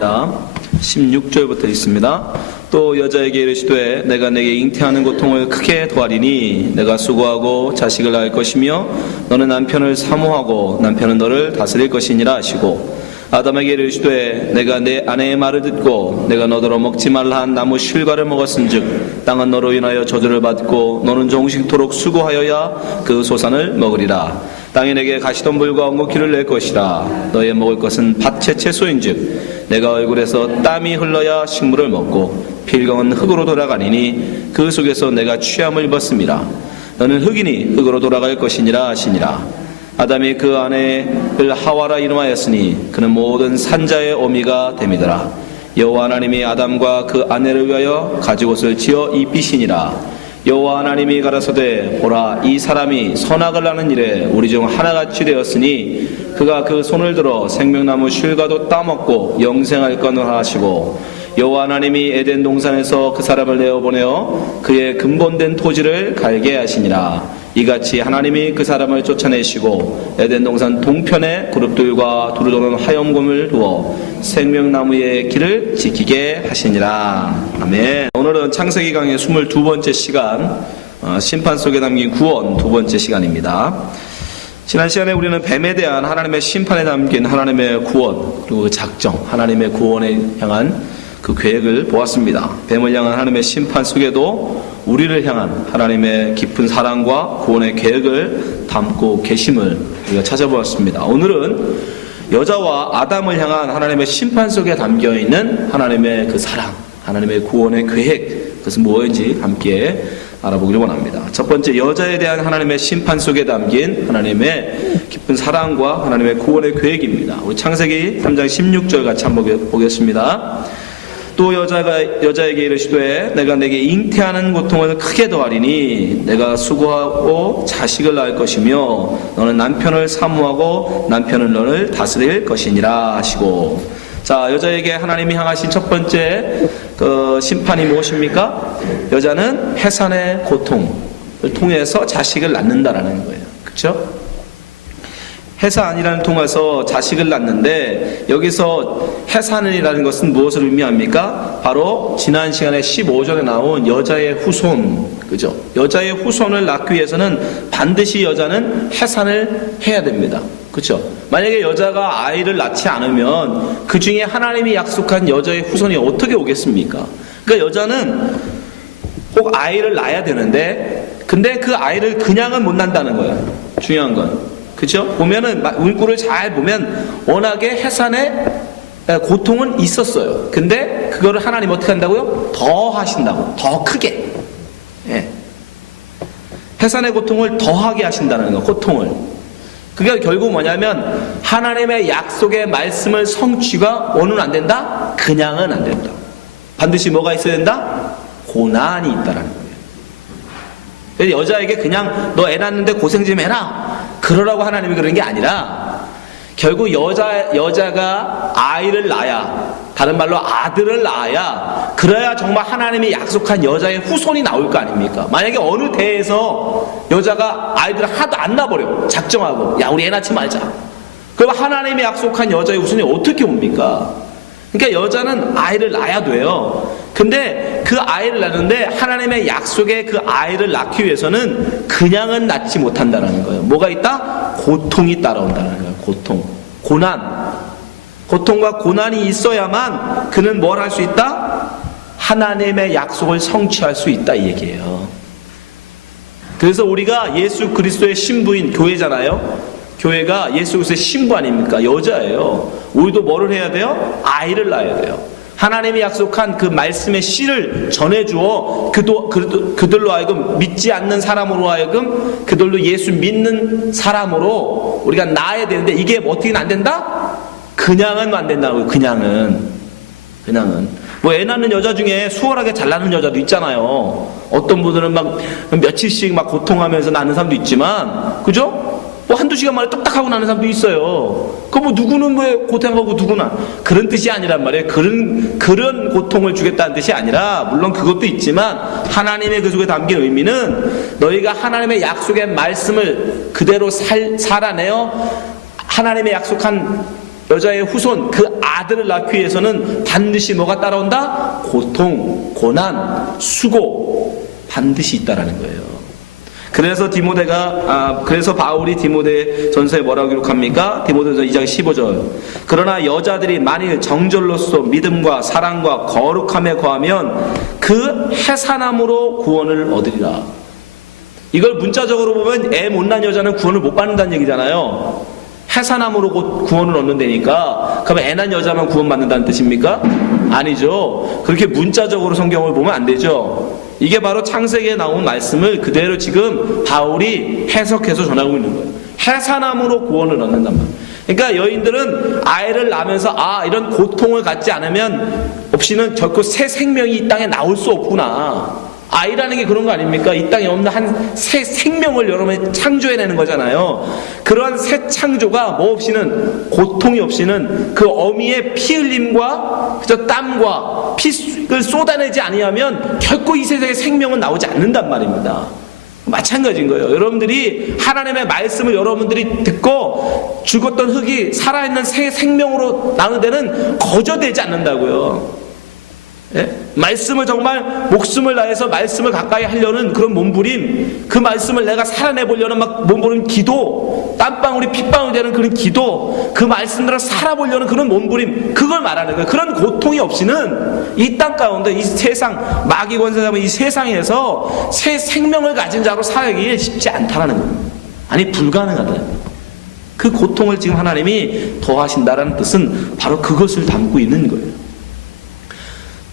16절부터 있습니다. 또 여자에게 이르시되 내가 내게 잉태하는 고통을 크게 더하리니 내가 수고하고 자식을 낳을 것이며 너는 남편을 사모하고 남편은 너를 다스릴 것이니라 하시고, 아담에게 이르시되 내가 내 아내의 말을 듣고 내가 너더러 먹지 말라 한 나무 실과를 먹었은즉 땅은 너로 인하여 저주를 받고 너는 종식토록 수고하여야 그 소산을 먹으리라. 땅이 내게 가시덤불과 엉겅퀴를 낼 것이라. 너의 먹을 것은 밭의 채소인즉 내가 얼굴에서 땀이 흘러야 식물을 먹고 필경은 흙으로 돌아가니니 그 속에서 내가 취함을 입었음이라. 너는 흙이니 흙으로 돌아갈 것이니라 하시니라. 아담이 그 아내를 하와라 이름하였으니 그는 모든 산자의 어미가 됨이더라. 여호와 하나님이 아담과 그 아내를 위하여 가죽옷을 지어 입히시니라. 여호와 하나님이 가라사대 보라, 이 사람이 선악을 하는 일에 우리 중 하나같이 되었으니 그가 그 손을 들어 생명나무 실과도 따먹고 영생할 거노라 하시고, 여호와 하나님이 에덴 동산에서 그 사람을 내어보내어 그의 근본된 토지를 갈게 하시니라. 이같이 하나님이 그 사람을 쫓아내시고 에덴 동산 동편에 그룹들과 두루도는 화염금을 두어 생명나무의 길을 지키게 하시니라. 아멘. 오늘은 창세기 강의 22번째 시간, 심판 속에 담긴 구원 두 번째 시간입니다. 지난 시간에 우리는 뱀에 대한 하나님의 심판에 담긴 하나님의 구원, 그리고 그 작정, 하나님의 구원에 향한 그 계획을 보았습니다. 뱀을 향한 하나님의 심판 속에도 우리를 향한 하나님의 깊은 사랑과 구원의 계획을 담고 계심을 우리가 찾아보았습니다. 오늘은 여자와 아담을 향한 하나님의 심판 속에 담겨있는 하나님의 그 사랑, 하나님의 구원의 계획, 그것은 무엇인지 함께 알아보기를 원합니다. 첫 번째, 여자에 대한 하나님의 심판 속에 담긴 하나님의 깊은 사랑과 하나님의 구원의 계획입니다. 우리 창세기 3장 16절 같이 한번 보겠습니다. 또 여자에게 이르시되 내가 내게 잉태하는 고통을 크게 더하리니 내가 수고하고 자식을 낳을 것이며 너는 남편을 사모하고 남편은 너를 다스릴 것이니라 하시고. 자, 여자에게 하나님이 향하신 첫 번째 그 심판이 무엇입니까? 여자는 해산의 고통을 통해서 자식을 낳는다라는 거예요. 그렇죠? 해산이라는 통해서 자식을 낳는데, 여기서 해산이라는 것은 무엇을 의미합니까? 바로 지난 시간에 15절에 나온 여자의 후손, 그죠? 여자의 후손을 낳기 위해서는 반드시 여자는 해산을 해야 됩니다. 그렇죠? 만약에 여자가 아이를 낳지 않으면 그 중에 하나님이 약속한 여자의 후손이 어떻게 오겠습니까? 그러니까 여자는 꼭 아이를 낳아야 되는데, 근데 그 아이를 그냥은 못 낳는다는 거예요. 중요한 건. 그죠? 보면은, 문구를 잘 보면, 워낙에 해산의 고통은 있었어요. 근데, 그거를 하나님 어떻게 한다고요? 더 하신다고. 더 크게. 예. 해산의 고통을 더하게 하신다는 거, 고통을. 그게 결국 뭐냐면, 하나님의 약속의 말씀을 성취가 오는 안 된다? 그냥은 안 된다. 반드시 뭐가 있어야 된다? 고난이 있다라는 거예요. 그래서 여자에게 그냥, 너 애 낳는데 고생 좀 해라, 그러라고 하나님이 그러는 게 아니라, 결국 여자가 아이를 낳아야, 다른 말로 아들을 낳아야, 그래야 정말 하나님이 약속한 여자의 후손이 나올 거 아닙니까? 만약에 어느 대에서 여자가 아이들을 하도 안 낳아버려, 작정하고, 야, 우리 애 낳지 말자, 그럼 하나님이 약속한 여자의 후손이 어떻게 옵니까? 그러니까 여자는 아이를 낳아야 돼요. 근데 그 아이를 낳는데 하나님의 약속의 그 아이를 낳기 위해서는 그냥은 낳지 못한다는 거예요. 뭐가 있다? 고통이 따라온다는 거예요. 고통, 고난. 고통과 고난이 있어야만 그는 뭘 할 수 있다? 하나님의 약속을 성취할 수 있다, 이 얘기예요. 그래서 우리가 예수 그리스도의 신부인 교회잖아요. 교회가 예수 그리스도의 신부 아닙니까? 여자예요. 우리도 뭐를 해야 돼요? 아이를 낳아야 돼요. 하나님이 약속한 그 말씀의 씨를 전해주어 그들로 하여금 믿지 않는 사람으로 하여금 그들로 예수 믿는 사람으로 우리가 낳아야 되는데, 이게 어떻게 안 된다? 그냥은 안 된다고요. 그냥은 뭐 애 낳는 여자 중에 수월하게 잘 낳는 여자도 있잖아요. 어떤 분들은 막 며칠씩 막 고통하면서 낳는 사람도 있지만, 그죠? 뭐 한두 시간 만에 딱딱하고 나는 사람도 있어요. 그 뭐 누구는 뭐 고통하고 누구나, 그런 뜻이 아니란 말이에요. 그런 고통을 주겠다는 뜻이 아니라, 물론 그것도 있지만 하나님의 그 속에 담긴 의미는 너희가 하나님의 약속의 말씀을 그대로 살아내어 하나님의 약속한 여자의 후손, 그 아들을 낳기 위해서는 반드시 뭐가 따라온다? 고통, 고난, 수고 반드시 있다라는 거예요. 그래서 그래서 바울이 디모데 전서에 뭐라고 기록합니까? 디모데전서 2장 15절. 그러나 여자들이 만일 정절로서 믿음과 사랑과 거룩함에 거하면 그 해산함으로 구원을 얻으리라. 이걸 문자적으로 보면 애 못난 여자는 구원을 못 받는다는 얘기잖아요. 해산함으로 구원을 얻는다니까 그럼 애 난 여자만 구원받는다는 뜻입니까? 아니죠. 그렇게 문자적으로 성경을 보면 안 되죠. 이게 바로 창세기에 나온 말씀을 그대로 지금 바울이 해석해서 전하고 있는 거예요. 해산함으로 구원을 얻는단 말이에요. 그러니까 여인들은 아이를 낳으면서 이런 고통을 갖지 않으면 없이는 결코 새 생명이 이 땅에 나올 수 없구나. 아이라는 게 그런 거 아닙니까? 이 땅에 없는 한 새 생명을 여러분이 창조해내는 거잖아요. 그러한 새 창조가 뭐 없이는, 고통이 없이는 그 어미의 피 흘림과 그저 땀과 피를 쏟아내지 아니하면 결코 이 세상에 생명은 나오지 않는단 말입니다. 마찬가지인 거예요. 여러분들이 하나님의 말씀을 여러분들이 듣고 죽었던 흙이 살아있는 새 생명으로 나는 데는 거저되지 않는다고요. 예? 말씀을 정말 목숨을 다해서 말씀을 가까이 하려는 그런 몸부림, 그 말씀을 내가 살아내보려는 막 몸부림 기도, 땀방울이 핏방울이 되는 그런 기도, 그 말씀대로 살아보려는 그런 몸부림, 그걸 말하는 거예요. 그런 고통이 없이는 이 땅 가운데 이 세상, 마귀 권세자면 이 세상에서 새 생명을 가진 자로 살기 쉽지 않다라는 거예요. 아니 불가능하다. 그 고통을 지금 하나님이 더하신다라는 뜻은 바로 그것을 담고 있는 거예요.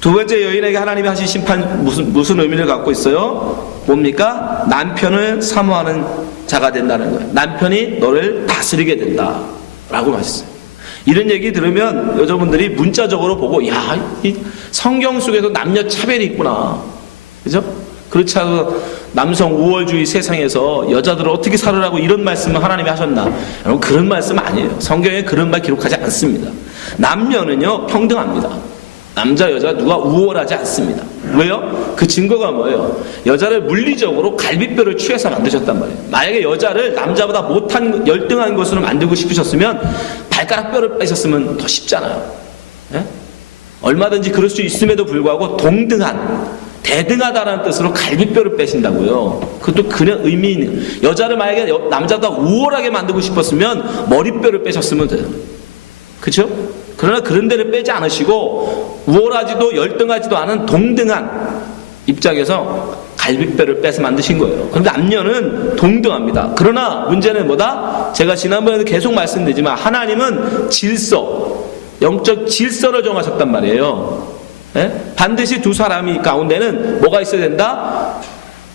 두 번째, 여인에게 하나님이 하신 심판 무슨 의미를 갖고 있어요? 뭡니까? 남편을 사모하는 자가 된다는 거예요. 남편이 너를 다스리게 된다 라고 하셨어요. 이런 얘기 들으면 여자분들이 문자적으로 보고 이 성경 속에서 남녀 차별이 있구나, 그죠? 그렇지 않아도 남성 우월주의 세상에서 여자들을 어떻게 살으라고 이런 말씀을 하나님이 하셨나? 여러분, 그런 말씀 아니에요. 성경에 그런 말 기록하지 않습니다. 남녀는요 평등합니다. 남자 여자 누가 우월하지 않습니다. 왜요? 그 증거가 뭐예요? 여자를 물리적으로 갈비뼈를 취해서 만드셨단 말이에요. 만약에 여자를 남자보다 못한 열등한 것으로 만들고 싶으셨으면 발가락 뼈를 빼셨으면 더 쉽잖아요. 예? 얼마든지 그럴 수 있음에도 불구하고 동등한, 대등하다라는 뜻으로 갈비뼈를 빼신다고요. 그것도 그냥 의미 있는, 여자를 만약에 남자보다 우월하게 만들고 싶었으면 머리뼈를 빼셨으면 돼요. 그렇죠? 그러나 그런 데를 빼지 않으시고 우월하지도 열등하지도 않은 동등한 입장에서 갈비뼈를 빼서 만드신 거예요. 그런데 남녀는 동등합니다. 그러나 문제는 뭐다? 제가 지난번에도 계속 말씀드리지만 하나님은 질서, 영적 질서를 정하셨단 말이에요. 예? 반드시 두 사람이 가운데는 뭐가 있어야 된다?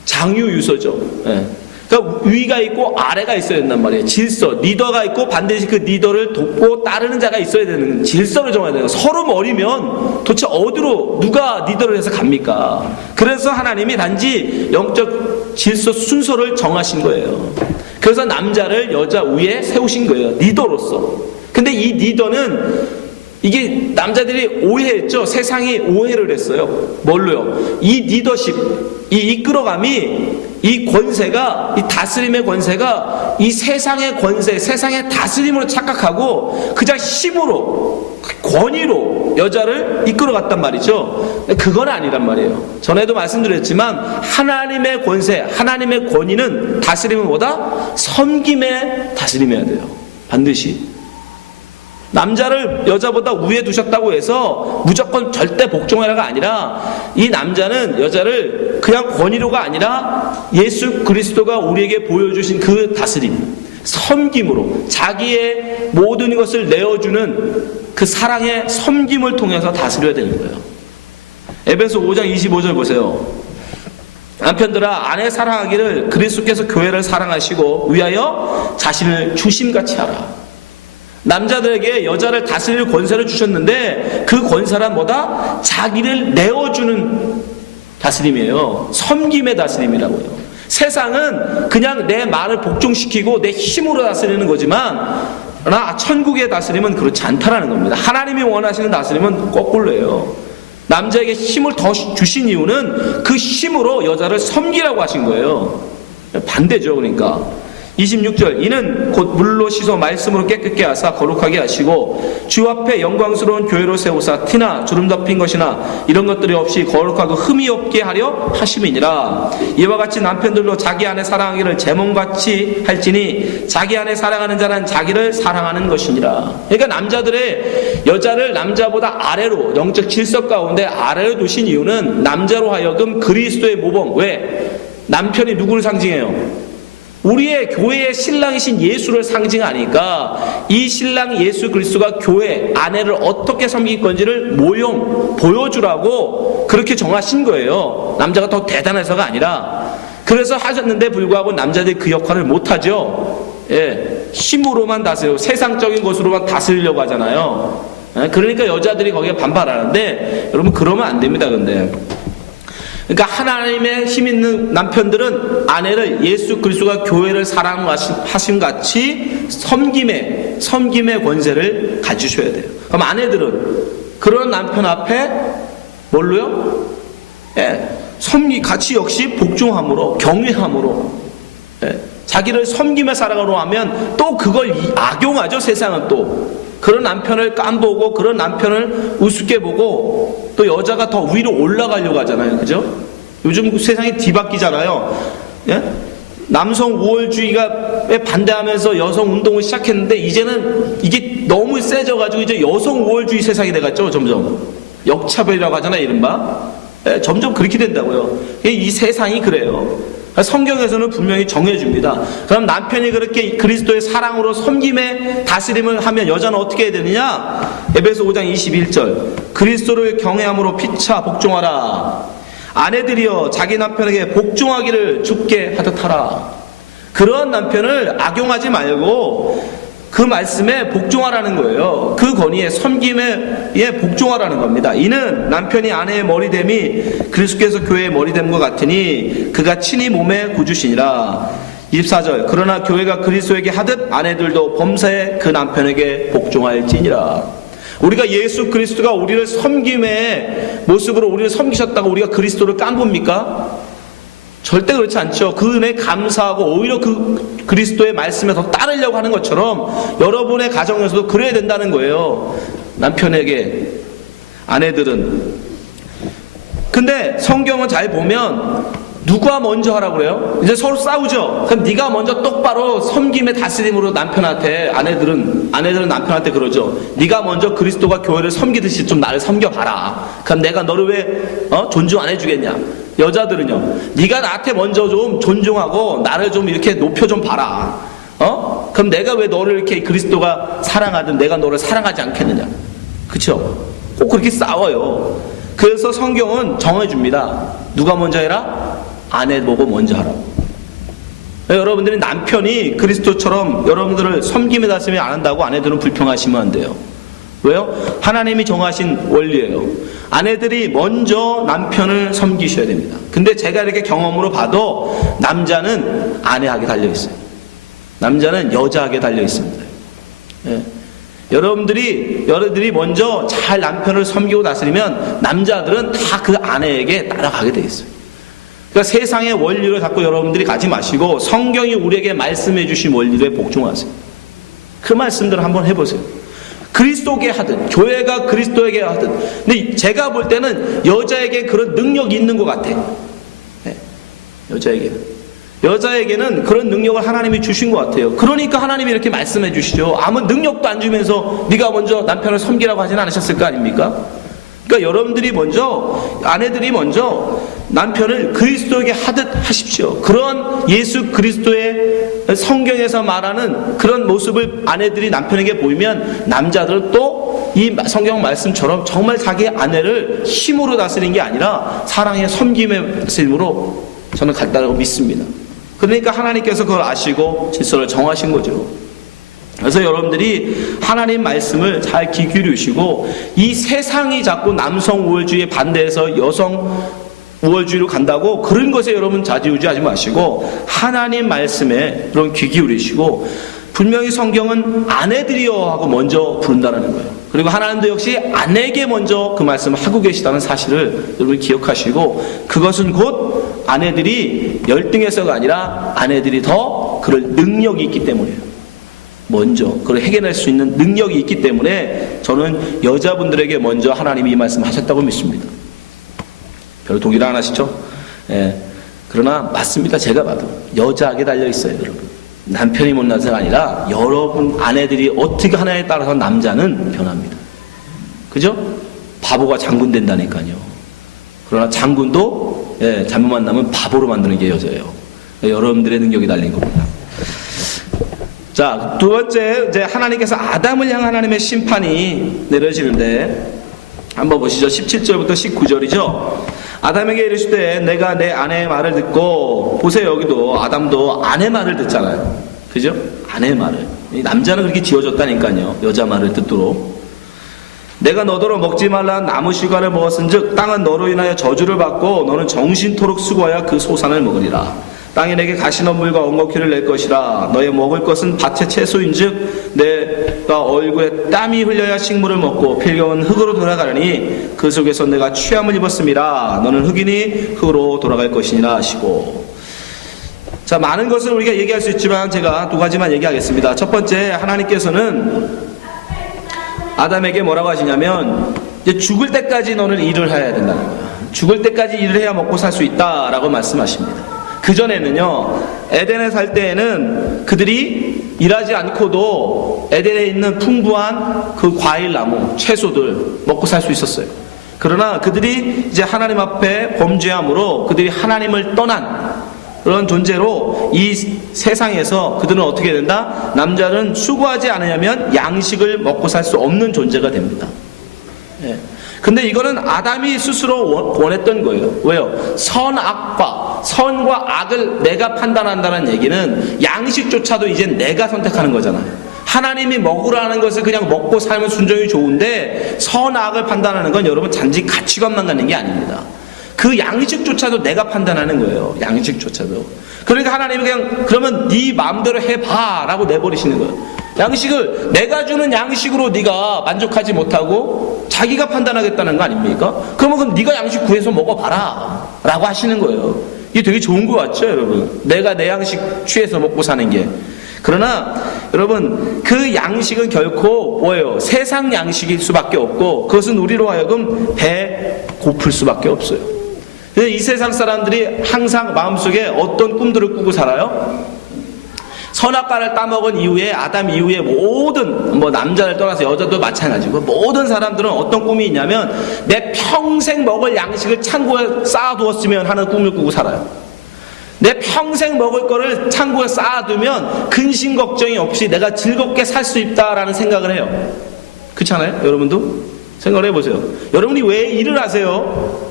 장유유서죠. 예. 그러니까 위가 있고 아래가 있어야 된단 말이에요. 질서, 리더가 있고 반드시 그 리더를 돕고 따르는 자가 있어야 되는 질서를 정해야 돼요. 서로 머리면 도대체 어디로 누가 리더를 해서 갑니까? 그래서 하나님이 단지 영적 질서 순서를 정하신 거예요. 그래서 남자를 여자 위에 세우신 거예요. 리더로서. 근데 이 리더는 이게 남자들이 오해했죠. 세상이 오해를 했어요. 뭘로요? 이 리더십, 이 이끌어감이, 이 권세가, 이 다스림의 권세가 이 세상의 권세, 세상의 다스림으로 착각하고 그냥 힘으로, 권위로 여자를 이끌어갔단 말이죠. 그건 아니란 말이에요. 전에도 말씀드렸지만 하나님의 권세, 하나님의 권위는, 다스림은 뭐다? 섬김의 다스림해야 돼요. 반드시. 남자를 여자보다 위에 두셨다고 해서 무조건 절대 복종하라가 아니라, 이 남자는 여자를 그냥 권위로가 아니라 예수 그리스도가 우리에게 보여주신 그 다스림, 섬김으로 자기의 모든 것을 내어주는 그 사랑의 섬김을 통해서 다스려야 되는 거예요. 에베소 5장 25절 보세요. 남편들아, 아내 사랑하기를 그리스도께서 교회를 사랑하시고 위하여 자신을 주심같이 하라. 남자들에게 여자를 다스릴 권세를 주셨는데 그 권세란 뭐다? 자기를 내어주는 다스림이에요. 섬김의 다스림이라고요. 세상은 그냥 내 말을 복종시키고 내 힘으로 다스리는 거지만, 그러나 천국의 다스림은 그렇지 않다라는 겁니다. 하나님이 원하시는 다스림은 거꾸로예요. 남자에게 힘을 더 주신 이유는 그 힘으로 여자를 섬기라고 하신 거예요. 반대죠. 그러니까 26절 이는 곧 물로 씻어 말씀으로 깨끗게 하사 거룩하게 하시고 주 앞에 영광스러운 교회로 세우사 티나 주름 덮인 것이나 이런 것들이 없이 거룩하고 흠이 없게 하려 하심이니라. 이와 같이 남편들도 자기 아내 사랑하기를 제 몸같이 할지니 자기 아내 사랑하는 자는 자기를 사랑하는 것이니라. 그러니까 남자들의 여자를 남자보다 아래로 영적 질서 가운데 아래로 두신 이유는 남자로 하여금 그리스도의 모범. 왜? 남편이 누구를 상징해요? 우리의 교회의 신랑이신 예수를 상징하니까 이 신랑 예수 그리스도가 교회 아내를 어떻게 섬길 건지를 모형 보여주라고 그렇게 정하신 거예요. 남자가 더 대단해서가 아니라. 그래서 하셨는데 불구하고 남자들이 그 역할을 못하죠. 예, 힘으로만 다스리고 세상적인 것으로만 다스리려고 하잖아요. 예, 그러니까 여자들이 거기에 반발하는데 여러분 그러면 안 됩니다. 근데 그러니까 하나님의 힘 있는 남편들은 아내를 예수 그리스도가 교회를 사랑하심 같이 섬김의 권세를 가지셔야 돼요. 그럼 아내들은 그런 남편 앞에 뭘로요? 예, 같이 역시 복종함으로 경외함으로 자기를 섬김의 사랑으로 하면 또 그걸 악용하죠. 세상은 또 그런 남편을 깜보고 그런 남편을 우습게 보고 또 여자가 더 위로 올라가려고 하잖아요. 그죠? 요즘 세상이 뒤바뀌잖아요. 예? 남성 우월주의가 반대하면서 여성 운동을 시작했는데 이제는 이게 너무 세져가지고 이제 여성 우월주의 세상이 돼갔죠. 점점 역차별이라고 하잖아요. 이른바 점점 그렇게 된다고요. 이 세상이 그래요. 성경에서는 분명히 정해줍니다. 그럼 남편이 그렇게 그리스도의 사랑으로 섬김에 다스림을 하면 여자는 어떻게 해야 되느냐? 에베소 5장 21절 그리스도를 경외함으로 피차 복종하라. 아내들이여 자기 남편에게 복종하기를 주께 하듯 하라. 그런 남편을 악용하지 말고 그 말씀에 복종하라는 거예요. 그 권위에 섬김에 복종하라는 겁니다. 이는 남편이 아내의 머리됨이 그리스도께서 교회의 머리됨과 같으니 그가 친히 몸의 구주시니라. 24절 그러나 교회가 그리스도에게 하듯 아내들도 범사에 그 남편에게 복종할지니라. 우리가 예수 그리스도가 우리를 섬김의 모습으로 우리를 섬기셨다고 우리가 그리스도를 깜봅니까? 절대 그렇지 않죠. 그 은혜에 감사하고 오히려 그 그리스도의 말씀에 더 따르려고 하는 것처럼 여러분의 가정에서도 그래야 된다는 거예요. 남편에게 아내들은. 근데 성경은 잘 보면 누가 먼저 하라고 그래요? 이제 서로 싸우죠. 그럼 네가 먼저 똑바로 섬김의 다스림으로 남편한테 아내들은 남편한테 그러죠. 네가 먼저 그리스도가 교회를 섬기듯이 좀 나를 섬겨봐라. 그럼 내가 너를 왜 존중 안 해주겠냐? 여자들은요. 네가 나한테 먼저 좀 존중하고 나를 좀 이렇게 높여 좀 봐라. 그럼 내가 왜 너를 이렇게 그리스도가 사랑하든 내가 너를 사랑하지 않겠느냐? 그쵸? 꼭 그렇게 싸워요. 그래서 성경은 정해줍니다. 누가 먼저 해라? 아내 보고 먼저 하라고. 여러분들이 남편이 그리스도처럼 여러분들을 섬김에 다스림이 안 한다고 아내들은 불평하시면 안 돼요. 왜요? 하나님이 정하신 원리예요. 아내들이 먼저 남편을 섬기셔야 됩니다. 근데 제가 이렇게 경험으로 봐도 남자는 아내에게 달려있어요. 남자는 여자에게 달려있습니다. 예. 여러분들이 먼저 잘 남편을 섬기고 다스리면 남자들은 다 그 아내에게 따라가게 돼 있어요. 그러니까 세상의 원리를 자꾸 여러분들이 가지 마시고 성경이 우리에게 말씀해 주신 원리에 복종하세요. 그 말씀들을 한번 해보세요. 그리스도에게 하든 교회가 그리스도에게 하든. 근데 제가 볼 때는 여자에게 그런 능력이 있는 것 같아요. 네. 여자에게는 그런 능력을 하나님이 주신 것 같아요. 그러니까 하나님이 이렇게 말씀해 주시죠. 아무 능력도 안 주면서 네가 먼저 남편을 섬기라고 하진 않으셨을 거 아닙니까? 그러니까 여러분들이 먼저, 아내들이 먼저 남편을 그리스도에게 하듯 하십시오. 그런 예수 그리스도의 성경에서 말하는 그런 모습을 아내들이 남편에게 보이면 남자들은 또 이 성경 말씀처럼 정말 자기 아내를 힘으로 다스리는 게 아니라 사랑의 섬김의 다스림으로 저는 간다고 믿습니다. 그러니까 하나님께서 그걸 아시고 질서를 정하신 거죠. 그래서 여러분들이 하나님 말씀을 잘 귀 기울이시고 이 세상이 자꾸 남성 우월주의에 반대해서 여성 우월주의로 간다고 그런 것에 여러분 좌지우지하지 마시고 하나님 말씀에 여러분 귀 기울이시고 분명히 성경은 아내들이여 하고 먼저 부른다는 거예요. 그리고 하나님도 역시 아내에게 먼저 그 말씀을 하고 계시다는 사실을 여러분 기억하시고 그것은 곧 아내들이 열등해서가 아니라 아내들이 더 그럴 능력이 있기 때문이에요. 먼저 그걸 해결할 수 있는 능력이 있기 때문에 저는 여자분들에게 먼저 하나님이 이 말씀 하셨다고 믿습니다. 별로 동의를 안 하시죠? 예. 그러나 맞습니다. 제가 봐도 여자에게 달려있어요, 여러분. 남편이 못나서가 아니라 여러분 아내들이 어떻게 하냐에 따라서 남자는 변합니다. 그죠? 바보가 장군 된다니까요. 그러나 장군도 잘못 만나면 바보로 만드는 게 여자예요. 여러분들의 능력이 달린 겁니다. 자, 두 번째, 이제 하나님께서 아담을 향한 하나님의 심판이 내려지는데 한번 보시죠. 17절부터 19절이죠. 아담에게 이르시되 내가 내 아내의 말을 듣고, 보세요. 여기도 아담도 아내 말을 듣잖아요. 그죠? 아내 말을. 남자는 그렇게 지어졌다니까요. 여자 말을 듣도록. 내가 너더러 먹지 말라는 나무 실과를 먹었은즉 땅은 너로 인하여 저주를 받고 너는 정신토록 수고하여 그 소산을 먹으리라. 땅이 내게 가시덤불과 엉겅퀴를 낼 것이라. 너의 먹을 것은 밭의 채소인즉 내가 얼굴에 땀이 흘려야 식물을 먹고 필경은 흙으로 돌아가려니 그 속에서 내가 취함을 입었음이라. 너는 흙이니 흙으로 돌아갈 것이니라 하시고. 자, 많은 것을 우리가 얘기할 수 있지만 제가 두 가지만 얘기하겠습니다. 첫 번째, 하나님께서는 아담에게 뭐라고 하시냐면 이제 죽을 때까지 너는 일을 해야 된다는 거야. 죽을 때까지 일을 해야 먹고 살 수 있다라고 말씀하십니다. 그전에는요, 에덴에 살 때에는 그들이 일하지 않고도 에덴에 있는 풍부한 그 과일나무, 채소들 먹고 살 수 있었어요. 그러나 그들이 이제 하나님 앞에 범죄함으로 그들이 하나님을 떠난 그런 존재로 이 세상에서 그들은 어떻게 된다? 남자는 수고하지 않으려면 양식을 먹고 살 수 없는 존재가 됩니다. 예. 근데 이거는 아담이 스스로 원했던 거예요. 왜요? 선과 악을 내가 판단한다는 얘기는 양식조차도 이제 내가 선택하는 거잖아요. 하나님이 먹으라는 것을 그냥 먹고 살면 순종이 좋은데 선악을 판단하는 건 여러분 단지 가치관만 갖는 게 아닙니다. 그 양식조차도 내가 판단하는 거예요. 양식조차도. 그러니까 하나님이 그냥 그러면 네 마음대로 해봐 라고 내버리시는 거예요. 양식을 내가 주는 양식으로 네가 만족하지 못하고 자기가 판단하겠다는 거 아닙니까? 그럼 네가 양식 구해서 먹어봐라 라고 하시는 거예요. 이게 되게 좋은 거 같죠, 여러분? 내가 내 양식 취해서 먹고 사는 게. 그러나 여러분, 그 양식은 결코 뭐예요? 세상 양식일 수밖에 없고 그것은 우리로 하여금 배 고플 수밖에 없어요. 이 세상 사람들이 항상 마음속에 어떤 꿈들을 꾸고 살아요? 선악과를 따먹은 이후에, 아담 이후에 모든 남자를 떠나서 여자도 마찬가지고 모든 사람들은 어떤 꿈이 있냐면 내 평생 먹을 양식을 창고에 쌓아두었으면 하는 꿈을 꾸고 살아요. 내 평생 먹을 거를 창고에 쌓아두면 근심 걱정이 없이 내가 즐겁게 살 수 있다라는 생각을 해요. 그렇지 않아요? 여러분도? 생각을 해보세요. 여러분이 왜 일을 하세요?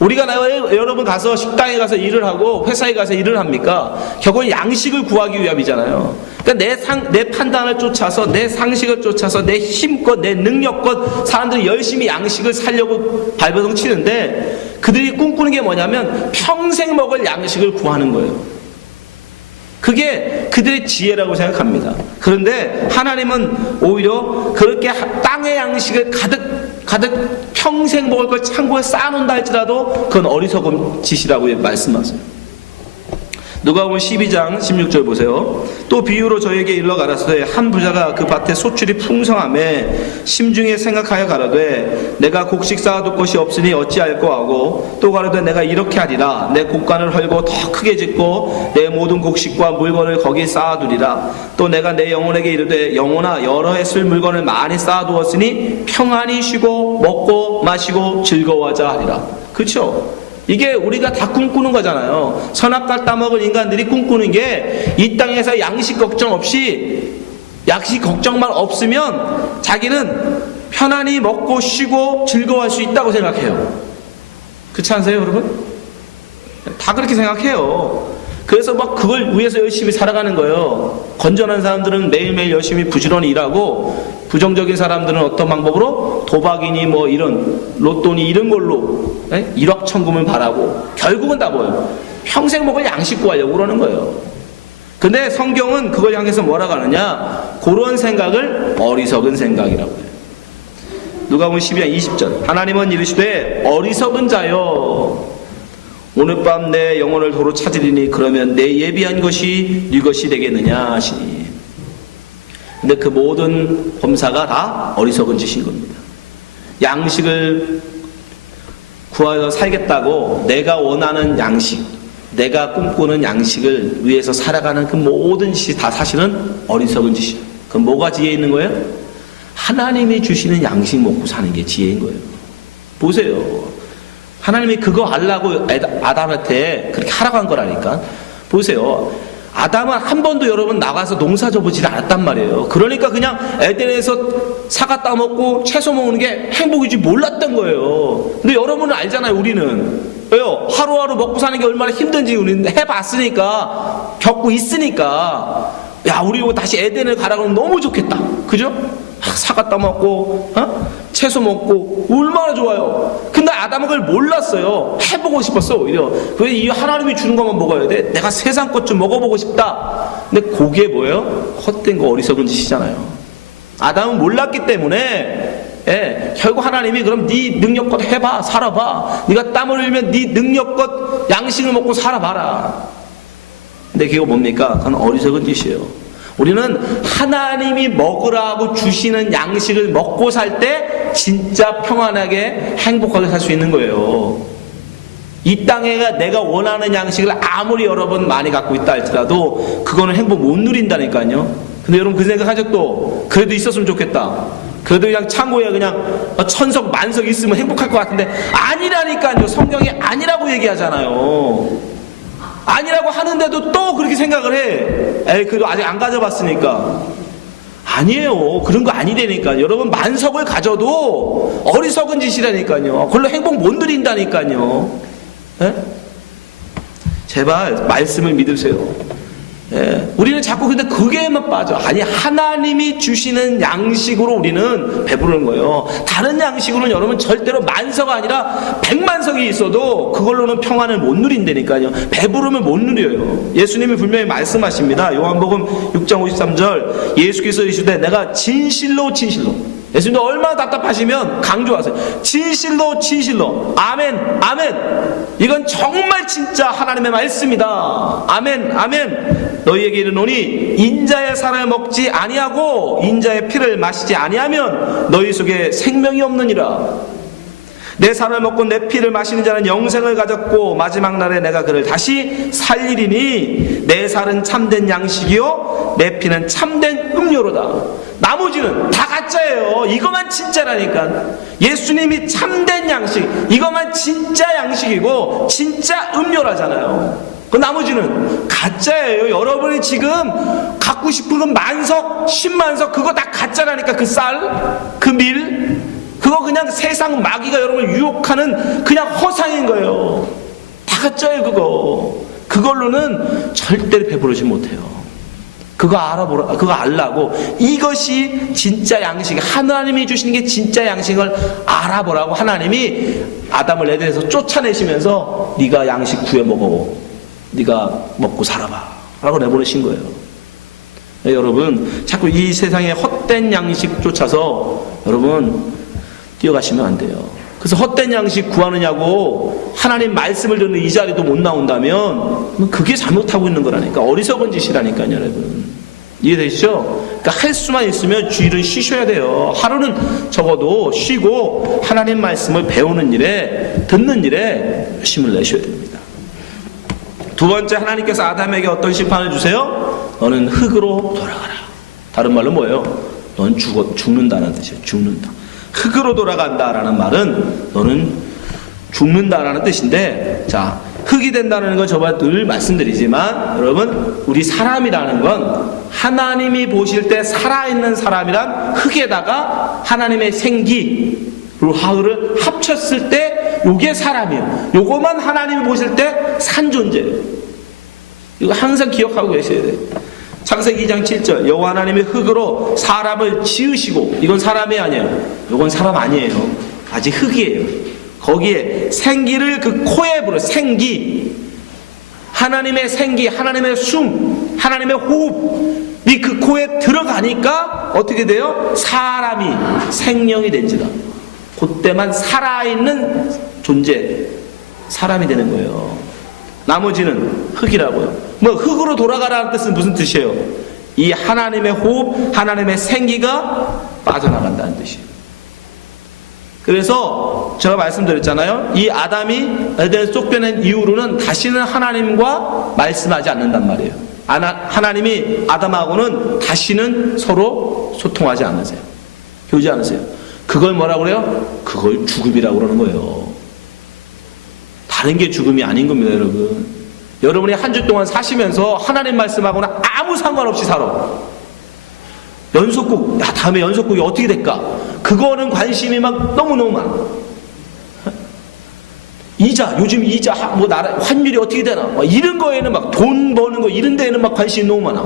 우리가 여러분 가서 식당에 가서 일을 하고 회사에 가서 일을 합니까? 결국은 양식을 구하기 위함이잖아요. 그러니까 내 판단을 쫓아서, 내 상식을 쫓아서, 내 힘껏, 내 능력껏 사람들이 열심히 양식을 살려고 발버둥 치는데 그들이 꿈꾸는 게 뭐냐면 평생 먹을 양식을 구하는 거예요. 그게 그들의 지혜라고 생각합니다. 그런데 하나님은 오히려 그렇게 땅의 양식을 가득 평생 먹을 걸 창고에 쌓아놓는다 할지라도 그건 어리석은 짓이라고 말씀하세요. 누가복음 12장 16절 보세요. 또 비유로 저에게 일러 가라사대 한 부자가 그 밭에 소출이 풍성함에 심중에 생각하여 가라되 내가 곡식 쌓아둘 것이 없으니 어찌할꼬 하고 또 가라되 내가 이렇게 하리라 내 곡간을 헐고 더 크게 짓고 내 모든 곡식과 물건을 거기 쌓아두리라. 또 내가 내 영혼에게 이르되 영혼아 여러 해 쓸 물건을 많이 쌓아두었으니 평안히 쉬고 먹고 마시고 즐거워하자 하리라. 그렇죠? 이게 우리가 다 꿈꾸는 거잖아요. 선악과 따먹은 인간들이 꿈꾸는 게 이 땅에서 양식 걱정 없이, 양식 걱정만 없으면 자기는 편안히 먹고 쉬고 즐거워할 수 있다고 생각해요. 그렇지 않으세요, 여러분? 다 그렇게 생각해요. 그래서 막 그걸 위해서 열심히 살아가는 거예요. 건전한 사람들은 매일매일 열심히 부지런히 일하고 부정적인 사람들은 어떤 방법으로 도박이니 이런 로또니 이런 걸로 일확천금을 바라고 결국은 다 뭐예요? 평생 먹을 양식 구하려고 그러는 거예요. 근데 성경은 그걸 향해서 뭐라고 하느냐? 그런 생각을 어리석은 생각이라고 해요. 누가복음 12장 20절 하나님은 이르시되 어리석은 자여 오늘 밤 내 영혼을 도로 찾으리니 그러면 내 예비한 것이 네 것이 되겠느냐 하시니. 근데 그 모든 범사가 다 어리석은 짓인 겁니다. 양식을 구하여 살겠다고 내가 원하는 양식, 내가 꿈꾸는 양식을 위해서 살아가는 그 모든 짓이 다 사실은 어리석은 짓이에요. 그럼 뭐가 지혜 있는 거예요? 하나님이 주시는 양식 먹고 사는 게 지혜인 거예요. 보세요. 하나님이 그거 알라고 아담한테 그렇게 하라고 한 거라니까. 보세요. 아담은 한 번도 여러분 나가서 농사 져보지 않았단 말이에요. 그러니까 그냥 에덴에서 사과 따먹고 채소 먹는 게 행복이지 몰랐던 거예요. 근데 여러분은 알잖아요. 우리는 왜요? 하루하루 먹고 사는 게 얼마나 힘든지 우리는 해봤으니까, 겪고 있으니까, 야 우리 이거 다시 에덴을 가라 그러면 너무 좋겠다. 그죠? 사과 따먹고 채소 먹고 얼마나 좋아요. 근데 아담은 그걸 몰랐어요. 해보고 싶었어. 오히려 왜 이 하나님이 주는 것만 먹어야 돼? 내가 세상 것 좀 먹어보고 싶다. 근데 그게 뭐예요? 헛된 거 어리석은 짓이잖아요. 아담은 몰랐기 때문에 결국 하나님이 그럼 네 능력껏 해봐, 살아봐. 네가 땀을 흘리면 네 능력껏 양식을 먹고 살아봐라. 근데 그게 뭡니까? 그건 어리석은 짓이에요. 우리는 하나님이 먹으라고 주시는 양식을 먹고 살 때 진짜 평안하게 행복하게 살 수 있는 거예요. 이 땅에 내가 원하는 양식을 아무리 여러분 많이 갖고 있다 할지라도 그거는 행복 못 누린다니까요. 근데 여러분 그 생각 하죠? 또 그래도 있었으면 좋겠다. 그래도 그냥 창고에 그냥 천석 만석 있으면 행복할 것 같은데 아니라니까요. 성경이 아니라고 얘기하잖아요. 아니라고 하는데도 또 그렇게 생각을 해. 에이, 그래도 아직 안 가져봤으니까. 아니에요. 그런 거 아니라니까요. 여러분, 만석을 가져도 어리석은 짓이라니까요. 그걸로 행복 못 누린다니까요. 에? 제발, 말씀을 믿으세요. 우리는 자꾸 근데 그게만 빠져. 아니 하나님이 주시는 양식으로 우리는 배부르는 거예요. 다른 양식으로는 여러분 절대로 만서가 아니라 100만석이 있어도 그걸로는 평안을 못 누린다니까요. 배부름을 못 누려요. 예수님이 분명히 말씀하십니다. 요한복음 6장 53절 예수께서 이르시되 내가 진실로 예수님도 얼마나 답답하시면 강조하세요. 진실로 아멘 아멘. 이건 정말 진짜 하나님의 말씀이다. 아멘 아멘. 너희에게 이르노니 인자의 살을 먹지 아니하고 인자의 피를 마시지 아니하면 너희 속에 생명이 없느니라. 내 살을 먹고 내 피를 마시는 자는 영생을 가졌고 마지막 날에 내가 그를 다시 살리리니 내 살은 참된 양식이요 내 피는 참된 음료로다. 나머지는 다 가짜예요. 이것만 진짜라니까. 예수님이 참된 양식, 이것만 진짜 양식이고 진짜 음료라잖아요. 그 나머지는 가짜예요. 여러분이 지금 갖고 싶은 건 만석, 10만석 그거 다 가짜라니까. 그 쌀, 그 밀, 그거 그냥 세상 마귀가 여러분을 유혹하는 그냥 허상인 거예요. 다 가짜예요. 그걸로는 절대로 배부르지 못해요. 그거 알아보라, 그거 알라고. 이것이 진짜 양식, 하나님이 주시는 게 진짜 양식을 알아보라고 하나님이 아담을 에덴에서 쫓아내시면서 네가 양식 구해 먹어, 네가 먹고 살아봐 라고 내보내신 거예요. 여러분 자꾸 이 세상에 헛된 양식 쫓아서 여러분 뛰어가시면 안 돼요. 그래서 헛된 양식 구하느냐고 하나님 말씀을 듣는 이 자리도 못 나온다면 그게 잘못하고 있는 거라니까. 어리석은 짓이라니까요. 여러분 이해되시죠? 그러니까 할 수만 있으면 주일은 쉬셔야 돼요. 하루는 적어도 쉬고 하나님 말씀을 배우는 일에, 듣는 일에 열심을 내셔야 됩니다. 두 번째, 하나님께서 아담에게 어떤 심판을 주세요? 너는 흙으로 돌아가라. 다른 말로 뭐예요? 넌 죽는다는 뜻이에요. 죽는다. 흙으로 돌아간다라는 말은 너는 죽는다라는 뜻인데, 자, 흙이 된다는 건 저번에 늘 말씀드리지만 여러분, 우리 사람이라는 건 하나님이 보실 때 살아있는 사람이란 흙에다가 하나님의 생기 루하를 합쳤을 때 요게 사람이에요. 요거만 하나님이 보실 때 산 존재예요. 이거 항상 기억하고 계셔야 돼요. 창세기 2장 7절 여호와 하나님이 흙으로 사람을 지으시고, 이건 사람이 아니에요. 이건 사람 아니에요. 아직 흙이에요. 거기에 생기를 그 코에 불어. 생기, 하나님의 생기, 하나님의 숨, 하나님의 호흡이 그 코에 들어가니까 어떻게 돼요? 사람이 생명이 된지다. 그때만 살아있는 존재, 사람이 되는 거예요. 나머지는 흙이라고요. 뭐 흙으로 돌아가라는 뜻은 무슨 뜻이에요? 이 하나님의 호흡, 하나님의 생기가 빠져나간다는 뜻이에요. 그래서 제가 말씀드렸잖아요. 이 아담이 에덴에서 쫓겨낸 이후로는 다시는 하나님과 말씀하지 않는단 말이에요. 하나님이 아담하고는 다시는 서로 소통하지 않으세요. 교제 않으세요. 그걸 뭐라고 그래요? 그걸 죽음이라고 그러는 거예요. 다른 게 죽음이 아닌 겁니다, 여러분. 여러분이 한 주 동안 사시면서 하나님 말씀하고는 아무 상관없이 살아. 연속국, 다음에 연속국이 어떻게 될까? 그거는 관심이 막 너무너무 많아. 이자, 요즘 이자, 뭐 나라, 환율이 어떻게 되나? 막 이런 거에는 막 돈 버는 거, 이런 데에는 막 관심이 너무 많아.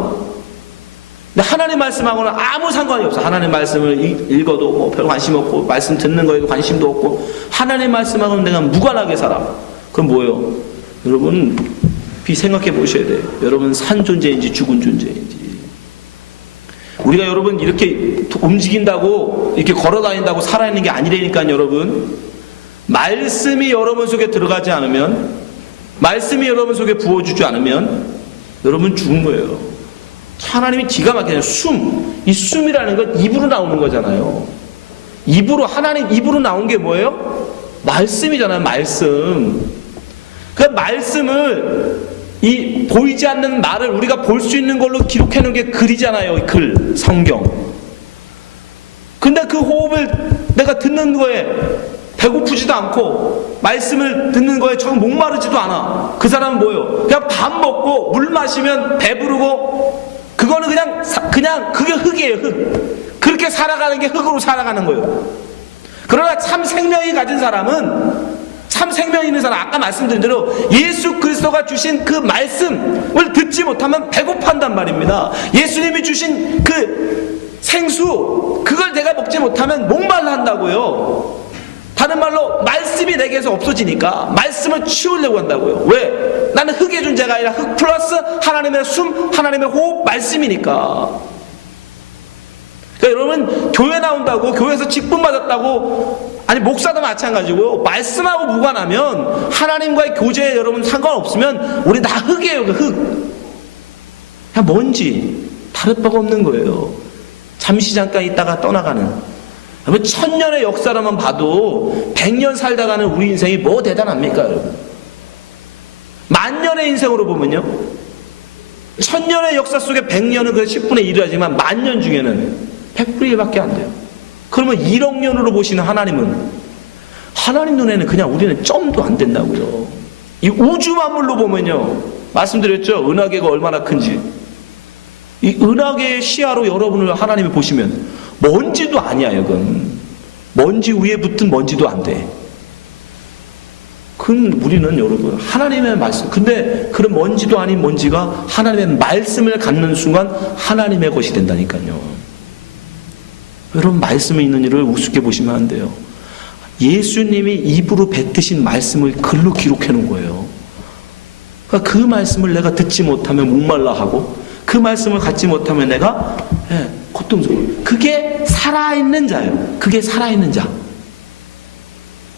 근데 하나님 말씀하고는 아무 상관이 없어. 하나님 말씀을 읽어도 뭐 별 관심 없고, 말씀 듣는 거에도 관심도 없고, 하나님 말씀하고는 내가 무관하게 살아. 그럼 뭐예요? 여러분, 생각해 보셔야 돼요. 여러분, 산 존재인지 죽은 존재인지. 우리가 여러분 이렇게 움직인다고 이렇게 걸어다닌다고 살아있는 게 아니라니까요. 여러분, 말씀이 여러분 속에 들어가지 않으면, 말씀이 여러분 속에 부어주지 않으면 여러분 죽은 거예요. 하나님이 기가 막히잖아요. 이 숨이라는 건 입으로 나오는 거잖아요. 하나님 입으로 나온 게 뭐예요? 말씀이잖아요. 말씀. 그 말씀을, 이 보이지 않는 말을 우리가 볼 수 있는 걸로 기록해 놓은 게 글이잖아요. 글, 성경. 근데 그 호흡을 내가 듣는 거에 배고프지도 않고, 말씀을 듣는 거에 정 목마르지도 않아. 그 사람은 뭐예요? 그냥 밥 먹고 물 마시면 배부르고, 그거는 그냥 그게 흙이에요. 흙. 그렇게 살아가는 게 흙으로 살아가는 거예요. 그러나 참 생명이 가진 사람은, 참 생명 있는 사람, 아까 말씀드린 대로 예수 그리스도가 주신 그 말씀을 듣지 못하면 배고파한단 말입니다. 예수님이 주신 그 생수, 그걸 내가 먹지 못하면 목말라 한다고요. 다른 말로 말씀이 내게서 없어지니까 말씀을 치우려고 한다고요. 왜? 나는 흙의 존재가 아니라 흙 플러스 하나님의 숨, 하나님의 호흡, 말씀이니까. 그러니까 여러분, 교회 나온다고, 교회에서 직분 받았다고, 아니 목사도 마찬가지고요. 말씀하고 무관하면, 하나님과의 교제에 여러분 상관없으면 우리 다 흙이에요. 그 흙. 그냥 먼지, 다를 바가 없는 거예요. 잠시 잠깐 있다가 떠나가는. 여러분, 1000년의 역사로만 봐도 100년 살다가는 우리 인생이 뭐 대단합니까, 여러분? 10,000년의 인생으로 보면요, 1000년의 역사 속에 100년은 그 10분의 1을 하지만 10,000년 중에는 100분의 1밖에 안 돼요. 그러면 1억 년으로 보시는 하나님은, 하나님 눈에는 그냥 우리는 점도 안 된다고요. 이 우주 만물로 보면요, 말씀드렸죠, 은하계가 얼마나 큰지. 이 은하계의 시야로 여러분을 하나님이 보시면 먼지도 아니야. 이건 먼지 위에 붙은 먼지도 안 돼. 그건 우리는 여러분 하나님의 말씀, 근데 그런 먼지도 아닌 먼지가 하나님의 말씀을 갖는 순간 하나님의 것이 된다니까요. 여러분, 말씀에 있는 일을 우습게 보시면 안 돼요. 예수님이 입으로 뱉으신 말씀을 글로 기록해 놓은 거예요. 그러니까 그 말씀을 내가 듣지 못하면 목말라 하고, 그 말씀을 갖지 못하면 내가 고통스러워. 그게 살아있는 자예요. 그게 살아있는 자.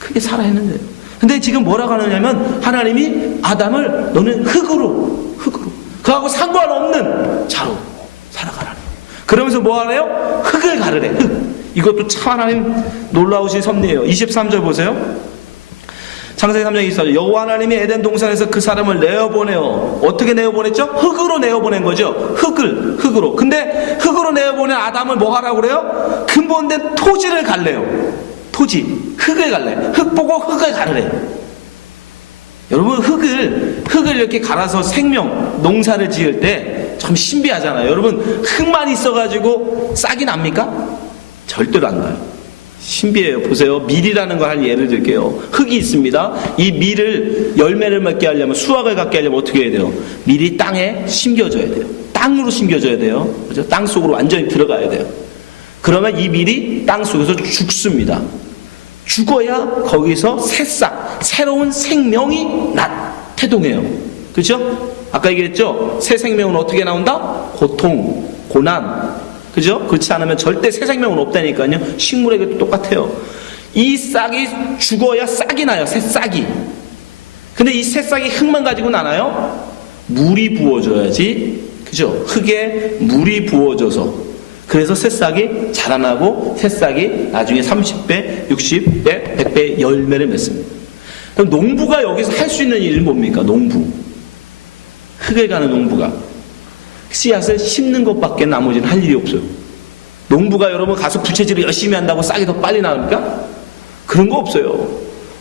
그게 살아있는 자예요. 근데 지금 뭐라고 하느냐면, 하나님이 아담을 너는 흙으로 그하고 상관없는 자로 살아가라는 거예요. 그러면서 뭐 하래요? 흙을 가르래. 흙. 이것도 참 하나님 놀라우신 섭리예요. 23절 보세요. 창세기 3장 24절. 여호와 하나님이 에덴 동산에서 그 사람을 내어보내요. 어떻게 내어보냈죠? 흙으로 내어보낸 거죠. 흙으로. 근데 흙으로 내어보낸 아담을 뭐 하라고 그래요? 근본된 토지를 갈래요. 토지, 흙을 갈래. 흙 보고 흙을 가르래. 여러분, 흙을 이렇게 갈아서 농사를 지을 때 참 신비하잖아요. 여러분, 흙만 있어가지고 싹이 납니까? 절대로 안 나요. 신비해요. 보세요. 밀이라는 걸 한 예를 들게요. 흙이 있습니다. 이 밀을 열매를 맺게 하려면, 수확을 갖게 하려면 어떻게 해야 돼요? 밀이 땅에 심겨져야 돼요. 땅으로 심겨져야 돼요. 그렇죠? 땅 속으로 완전히 들어가야 돼요. 그러면 이 밀이 땅 속에서 죽습니다. 죽어야 거기서 새로운 생명이 태동해요. 그렇죠? 아까 얘기했죠? 새 생명은 어떻게 나온다? 고통, 고난. 그죠? 그렇지 않으면 절대 새 생명은 없다니까요. 식물에게도 똑같아요. 이 싹이 죽어야 싹이 나요. 새 싹이. 근데 이 새싹이 흙만 가지고 나나요? 물이 부어줘야지. 그죠? 흙에 물이 부어져서 그래서 새싹이 자라나고 새싹이 나중에 30배, 60배, 100배 열매를 맺습니다. 그럼 농부가 여기서 할 수 있는 일은 뭡니까? 농부. 흙에 가는 농부가 씨앗을 심는 것밖에 나머지는 할 일이 없어요. 농부가 여러분 가서 부채질을 열심히 한다고 싹이 더 빨리 나옵니까? 그런 거 없어요.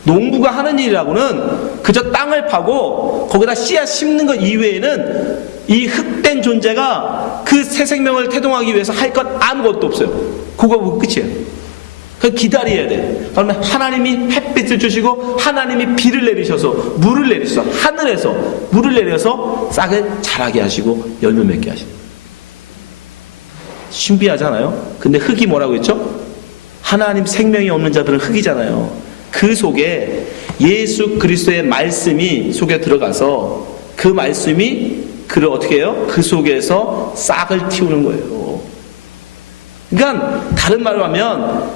농부가 하는 일이라고는 그저 땅을 파고 거기다 씨앗 심는 것 이외에는 이 흙된 존재가 그 새 생명을 태동하기 위해서 할 것 아무것도 없어요. 그거 보고 끝이에요. 그 기다려야 돼. 그러면 하나님이 햇빛을 주시고 하나님이 비를 내리셔서 물을 내리셔서 하늘에서 물을 내려서 싹을 자라게 하시고 열매 맺게 하시고. 신비하잖아요. 근데 흙이 뭐라고 했죠? 하나님 생명이 없는 자들은 흙이잖아요. 그 속에 예수 그리스도의 말씀이 속에 들어가서 그 말씀이 그를 어떻게 해요? 그 속에서 싹을 틔우는 거예요. 그러니까 다른 말로 하면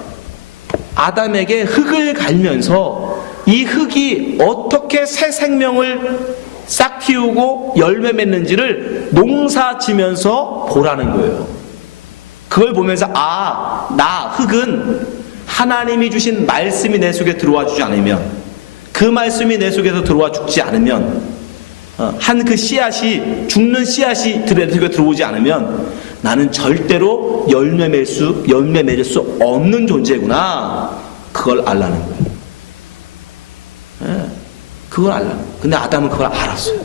아담에게 흙을 갈면서 이 흙이 어떻게 새 생명을 싹 틔우고 열매 맺는지를 농사 지면서 보라는 거예요. 그걸 보면서 나 흙은 하나님이 주신 말씀이 내 속에 들어와 주지 않으면 그 말씀이 내 속에서 들어와 죽지 않으면 한 그 씨앗이 죽는 씨앗이 내 속에 들어오지 않으면 나는 절대로 열매 맺을 수 없는 존재구나. 그걸 알라는 거예요. 네, 그걸 알라는 거예요. 근데 아담은 그걸 알았어요.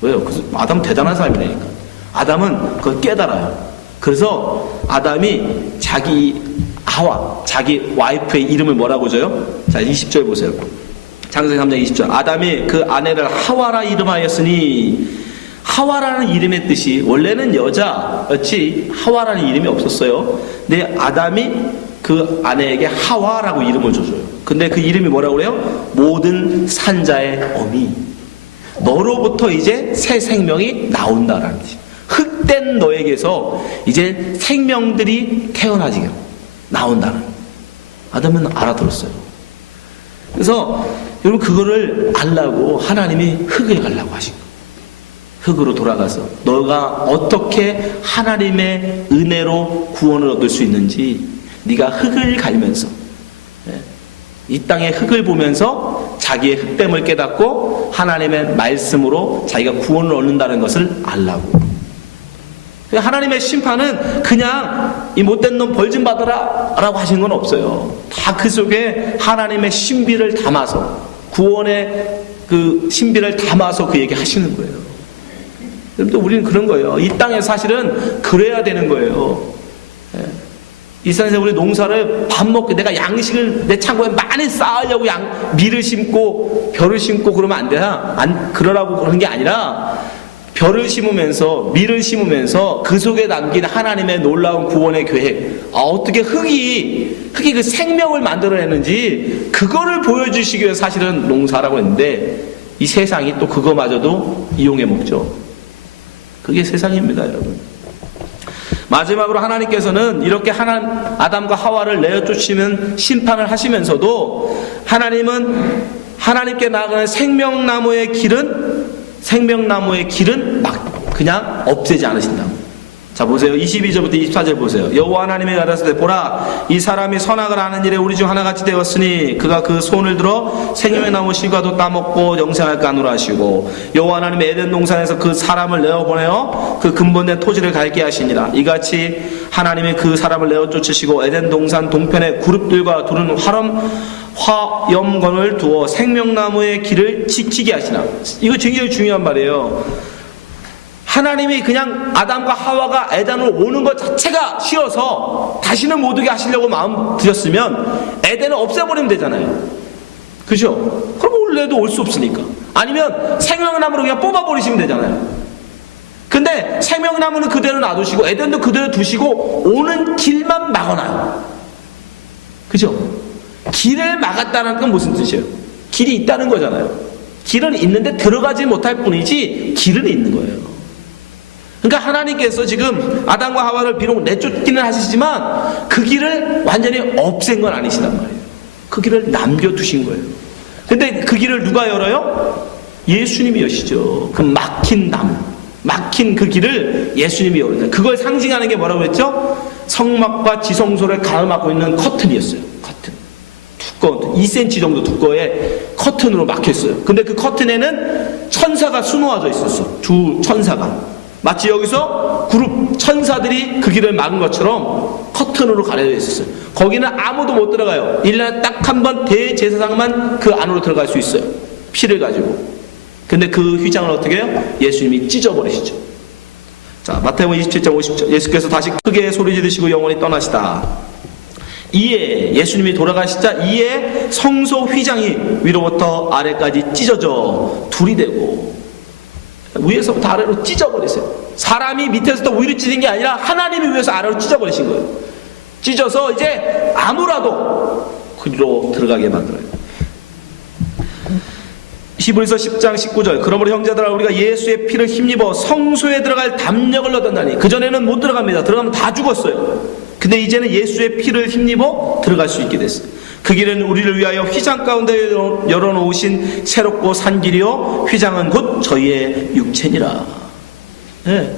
왜요? 아담은 대단한 사람이라니까. 아담은 그걸 깨달아요. 그래서 아담이 자기 와이프의 이름을 뭐라고 줘요? 자, 20절 보세요. 창세기 3장 20절. 아담이 그 아내를 하와라 이름하였으니, 하와라는 이름의 뜻이 원래는 여자였지 하와라는 이름이 없었어요. 근데 아담이 그 아내에게 하와라고 이름을 줘줘요. 근데 그 이름이 뭐라고 그래요? 모든 산자의 어미. 너로부터 이제 새 생명이 나온다라는 뜻이에요. 흙된 너에게서 이제 생명들이 태어나지 나온다는. 아담은 알아들었어요. 그래서 여러분 그거를 알라고 하나님이 흙에 가려고 하신 거예요. 흙으로 돌아가서 너가 어떻게 하나님의 은혜로 구원을 얻을 수 있는지 네가 흙을 갈면서 이 땅의 흙을 보면서 자기의 흙됨을 깨닫고 하나님의 말씀으로 자기가 구원을 얻는다는 것을 알라고. 하나님의 심판은 그냥 이 못된 놈 벌 좀 받아라 라고 하시는 건 없어요. 다 그 속에 하나님의 신비를 담아서 구원의 그 신비를 담아서 그에게 하시는 거예요. 여러분들 우리는 그런 거예요. 이 땅에 사실은 그래야 되는 거예요. 이 세상에서 우리 농사를 밥 먹게 내가 양식을 내 창고에 많이 쌓으려고 밀을 심고 벼를 심고 그러면 안 돼요. 그러라고 그러는 게 아니라 벼를 심으면서 밀을 심으면서 그 속에 담긴 하나님의 놀라운 구원의 계획, 어떻게 흙이 그 생명을 만들어내는지 그거를 보여주시기 위해서 사실은 농사라고 했는데 이 세상이 또 그거마저도 이용해 먹죠. 그게 세상입니다, 여러분. 마지막으로 하나님께서는 이렇게 아담과 하와를 내어쫓으면 심판을 하시면서도 하나님은 하나님께 나아가는 생명나무의 길은 막 그냥 없애지 않으신다. 자 보세요. 22절부터 24절 보세요. 여호와 하나님이 가라사대 보라 이 사람이 선악을 하는 일에 우리 중 하나같이 되었으니 그가 그 손을 들어 생명의 나무 실과도 따먹고 영생할까 하노라 하시고 여호와 하나님이 에덴 동산에서 그 사람을 내어보내어 그 근본된 토지를 갈게 하시니라. 이같이 하나님이 그 사람을 내어 쫓으시고 에덴 동산 동편에 그룹들과 두른 화염건을 두어 생명나무의 길을 지키게 하시나. 이거 굉장히 중요한 말이에요. 하나님이 그냥 아담과 하와가 에덴으로 오는 것 자체가 싫어서 다시는 못 오게 하시려고 마음 드셨으면 에덴을 없애버리면 되잖아요. 그죠? 그럼 원래도 올 수 없으니까. 아니면 생명나무를 그냥 뽑아버리시면 되잖아요. 근데 생명나무는 그대로 놔두시고 에덴도 그대로 두시고 오는 길만 막아놔요. 그죠? 길을 막았다는 건 무슨 뜻이에요? 길이 있다는 거잖아요. 길은 있는데 들어가지 못할 뿐이지 길은 있는 거예요. 그러니까 하나님께서 지금 아담과 하와를 비록 내쫓기는 하시지만 그 길을 완전히 없앤 건 아니시단 말이에요. 그 길을 남겨두신 거예요. 근데 그 길을 누가 열어요? 예수님이 여시죠. 그 막힌 나무, 막힌 그 길을 예수님이 열어요. 그걸 상징하는 게 뭐라고 했죠? 성막과 지성소를 가로막고 있는 커튼이었어요. 커튼. 두꺼운 2cm 정도 두꺼의 커튼으로 막혔어요. 근데 그 커튼에는 천사가 수놓아져 있었어. 두 천사가. 마치 여기서 그룹 천사들이 그 길을 막은 것처럼 커튼으로 가려져 있었어요. 거기는 아무도 못 들어가요. 1년에 딱 한 번 대제사장만 그 안으로 들어갈 수 있어요. 피를 가지고. 근데 그 휘장을 어떻게 해요? 예수님이 찢어버리시죠. 자, 마태복음 27장 50절. 예수께서 다시 크게 소리 지르시고 영원히 떠나시다. 이에 예수님이 돌아가시자 이에 성소 휘장이 위로부터 아래까지 찢어져 둘이 되고, 위에서부터 아래로 찢어버리세요. 사람이 밑에서부터 위로 찢은 게 아니라 하나님이 위에서 아래로 찢어버리신 거예요. 찢어서 이제 아무라도 그리로 들어가게 만들어요. 히브리서 10장 19절. 그러므로 형제들아, 우리가 예수의 피를 힘입어 성소에 들어갈 담력을 얻었나니. 그전에는 못 들어갑니다. 들어가면 다 죽었어요. 근데 이제는 예수의 피를 힘입어 들어갈 수 있게 됐어요. 그 길은 우리를 위하여 휘장 가운데 열어놓으신 새롭고 산 길이요, 휘장은 곧 저희의 육체니라.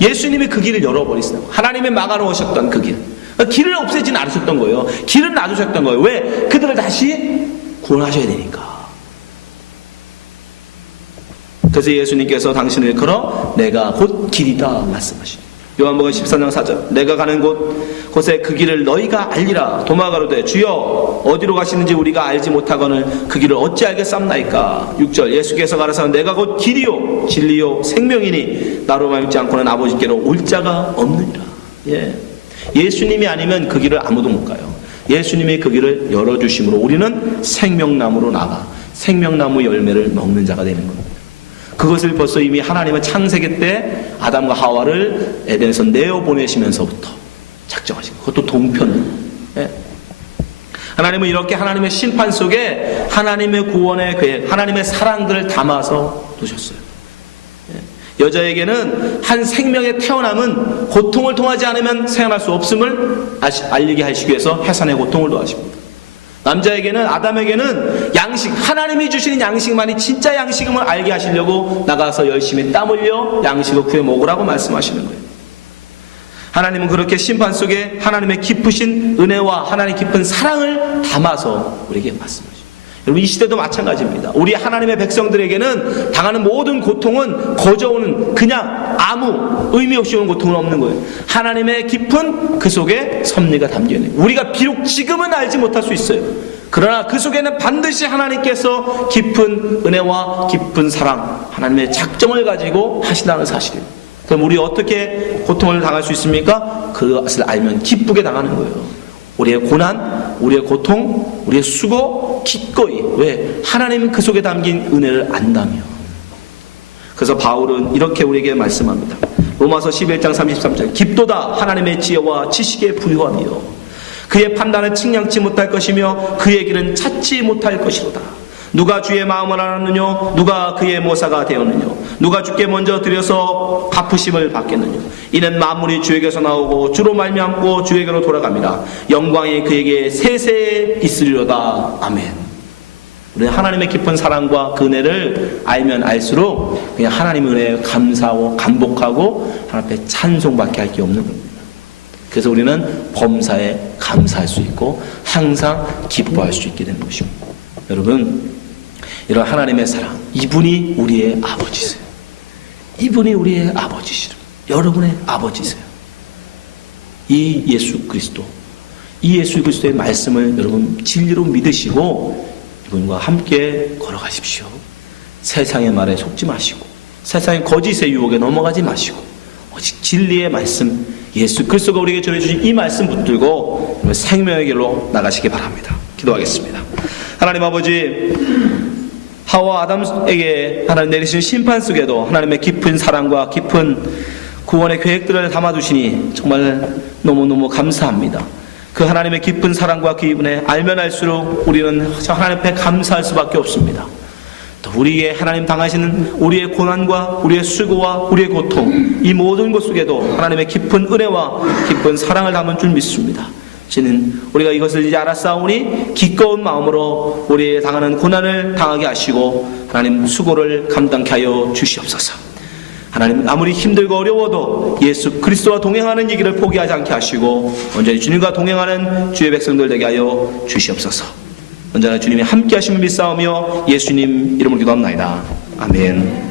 예수님이 그 길을 열어버리시고, 하나님이 막아놓으셨던 그 길, 길을 없애지는 않으셨던 거예요. 길은 놔두셨던 거예요. 왜? 그들을 다시 구원하셔야 되니까. 그래서 예수님께서 당신을 걸어 내가 곧 길이다 말씀하시죠. 요한복음 14장 4절. 내가 가는 곳에 그 길을 너희가 알리라. 도마가로되 주여 어디로 가시는지 우리가 알지 못하거늘 그 길을 어찌 알겠삼나이까. 6절. 예수께서 가라사대 내가 곧 길이요 진리요 생명이니 나로 말미암지 않고는 아버지께로 올 자가 없느니라. 예수님이 아니면 그 길을 아무도 못 가요. 예수님이 그 길을 열어주심으로 우리는 생명나무로 나가 생명나무 열매를 먹는 자가 되는 겁니다. 그것을 벌써 이미 하나님은 창세기 때 아담과 하와를 에덴에서 내어보내시면서부터 작정하신 거예요. 그것도 동편으로. 하나님은 이렇게 하나님의 심판 속에 하나님의 구원의 계획, 하나님의 사랑들을 담아서 두셨어요. 여자에게는 한 생명의 태어남은 고통을 통하지 않으면 생활할 수 없음을 알리게 하시기 위해서 해산의 고통을 더하십니다. 남자에게는, 아담에게는 양식, 하나님이 주시는 양식만이 진짜 양식임을 알게 하시려고 나가서 열심히 땀 흘려 양식을 구해 먹으라고 말씀하시는 거예요. 하나님은 그렇게 심판 속에 하나님의 깊으신 은혜와 하나님의 깊은 사랑을 담아서 우리에게 말씀하시죠. 여러분, 이 시대도 마찬가지입니다. 우리 하나님의 백성들에게는 당하는 모든 고통은 거저오는, 그냥 아무 의미 없이 오는 고통은 없는 거예요. 하나님의 깊은 그 속에 섭리가 담겨 있는 거예요. 우리가 비록 지금은 알지 못할 수 있어요. 그러나 그 속에는 반드시 하나님께서 깊은 은혜와 깊은 사랑, 하나님의 작정을 가지고 하신다는 사실이에요. 그럼 우리 어떻게 고통을 당할 수 있습니까? 그것을 알면 기쁘게 당하는 거예요. 우리의 고난, 우리의 고통, 우리의 수고 기꺼이. 왜? 하나님은 그 속에 담긴 은혜를 안다며. 그래서 바울은 이렇게 우리에게 말씀합니다. 로마서 11장 33절. 깊도다 하나님의 지혜와 지식의 부유함이요 그의 판단을 측량치 못할 것이며 그의 길은 찾지 못할 것이로다. 누가 주의 마음을 알았느냐? 누가 그의 모사가 되었느냐? 누가 주께 먼저 드려서 갚으심을 받겠느냐? 이는 만물이 주에게서 나오고 주로 말미암고 주에게로 돌아갑니다. 영광이 그에게 세세 있으리로다. 아멘. 우리는 하나님의 깊은 사랑과 그 은혜를 알면 알수록 그냥 하나님의 은혜에 감사하고 감복하고 하나님 앞에 찬송밖에 할 게 없는 겁니다. 그래서 우리는 범사에 감사할 수 있고 항상 기뻐할 수 있게 되는 것입니다. 여러분, 이런 하나님의 사랑, 이분이 우리의 아버지세요. 이분이 우리의 아버지시라. 여러분의 아버지세요. 이 예수 그리스도, 이 예수 그리스도의 말씀을 여러분 진리로 믿으시고 이분과 함께 걸어가십시오. 세상의 말에 속지 마시고 세상의 거짓의 유혹에 넘어가지 마시고 오직 진리의 말씀, 예수 그리스도가 우리에게 전해주신 이 말씀 붙들고 생명의 길로 나가시기 바랍니다. 기도하겠습니다. 하나님 아버지, 하와 아담에게 하나님 내리신 심판 속에도 하나님의 깊은 사랑과 깊은 구원의 계획들을 담아두시니 정말 너무너무 감사합니다. 그 하나님의 깊은 사랑과 그 이분에 알면 알수록 우리는 하나님 앞에 감사할 수밖에 없습니다. 또 우리의 하나님 당하시는 우리의 고난과 우리의 수고와 우리의 고통, 이 모든 것 속에도 하나님의 깊은 은혜와 깊은 사랑을 담은 줄 믿습니다. 주님, 우리가 이것을 이제 알았사오니 기꺼운 마음으로 우리의 당하는 고난을 당하게 하시고 하나님 수고를 감당케 하여 주시옵소서. 하나님, 아무리 힘들고 어려워도 예수 그리스도와 동행하는 얘기를 포기하지 않게 하시고 온전히 주님과 동행하는 주의 백성들 되게 하여 주시옵소서. 언제나 주님이 함께 하심을 믿사오며 예수님 이름으로 기도합나이다. 아멘.